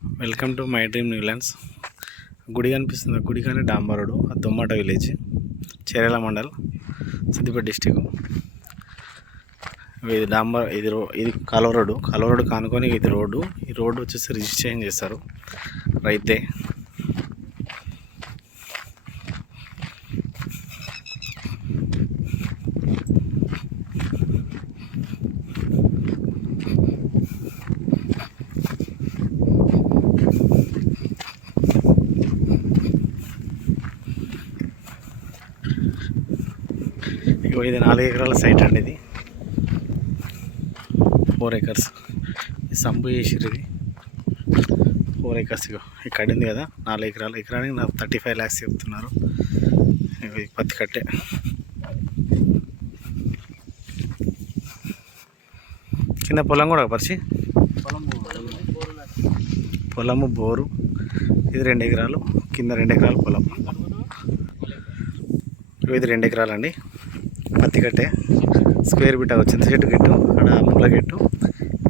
Welcome to my dream Newlands. గుడి కనిపిస్తుంది. గుడి కానీ డాంబర్ road, Dommata village, Cheryal mandal, Siddipet district. ఇది డాంబర్, ఇది కాలువ రోడ్డు కానుకొని ఇది రోడ్డు. ఈ రోడ్డు వచ్చేసి రిజిస్ట్రేషన్ చేస్తారు రైతే. ఇది 4 ఎకరాల సైట్ అండి. ఇది 4 acres. ఇది సంపు చేసిర్రు. ఇది 4 acres. ఇక్కడ ఉంది కదా 4 ఎకరాలు. ఎకరానికి నాకు 35 lakhs చెప్తున్నారు. ఇది పత్తి కట్టే. కింద పొలం కూడా పరిచి, పొలము బోరు. ఇది 2 ఎకరాలు. కింద 2 ఎకరాల పొలం. ఇది 2 ఎకరాలు అండి. పత్తి కట్టే స్క్వేర్ బిట్ వచ్చింది. చెట్టు గిట్టు అక్కడ ముళ్ళ గిట్టు.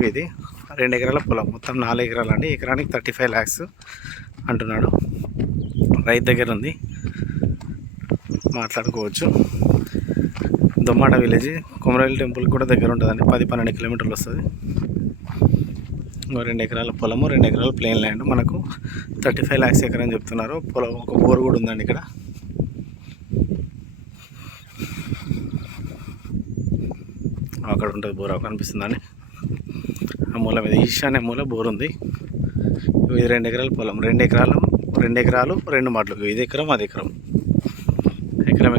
ఇది 2 ఎకరాల పొలం. మొత్తం 4 ఎకరాలు అండి. ఎకరానికి 35 lakhs అంటున్నాడు. రైతు దగ్గర ఉంది, మాట్లాడుకోవచ్చు. దొమ్మాట విలేజ్, కొమరవెల్లి టెంపుల్ కూడా దగ్గర ఉంటుందండి. 10-12 కిలోమీటర్లు వస్తుంది. 2 ఎకరాల పొలము, 2 ఎకరాల ప్లేన్ ల్యాండ్. మనకు 35 lakhs ఎకరం చెప్తున్నారు. పొలం ఒక బోర్ కూడా ఉందండి ఇక్కడ. అక్కడ ఉంటుంది బోర్, కనిపిస్తుందండి. ఆ మూల మీద ఈశాన్య మూల బోర్ ఉంది. ఇది 2 ఎకరాల పొలం. 2 ఎకరాలు 2 మాటలు. ఇది ఎకరం, అది ఎకరం.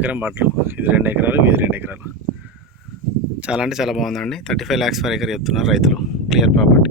ఎకరం మాటలు. ఇది 2 ఎకరాలు, ఇది 2 ఎకరాలు. చాలా అంటే చాలా బాగుందండి. 35 lakhs per acre చెప్తున్నారు రైతులు. Clear property.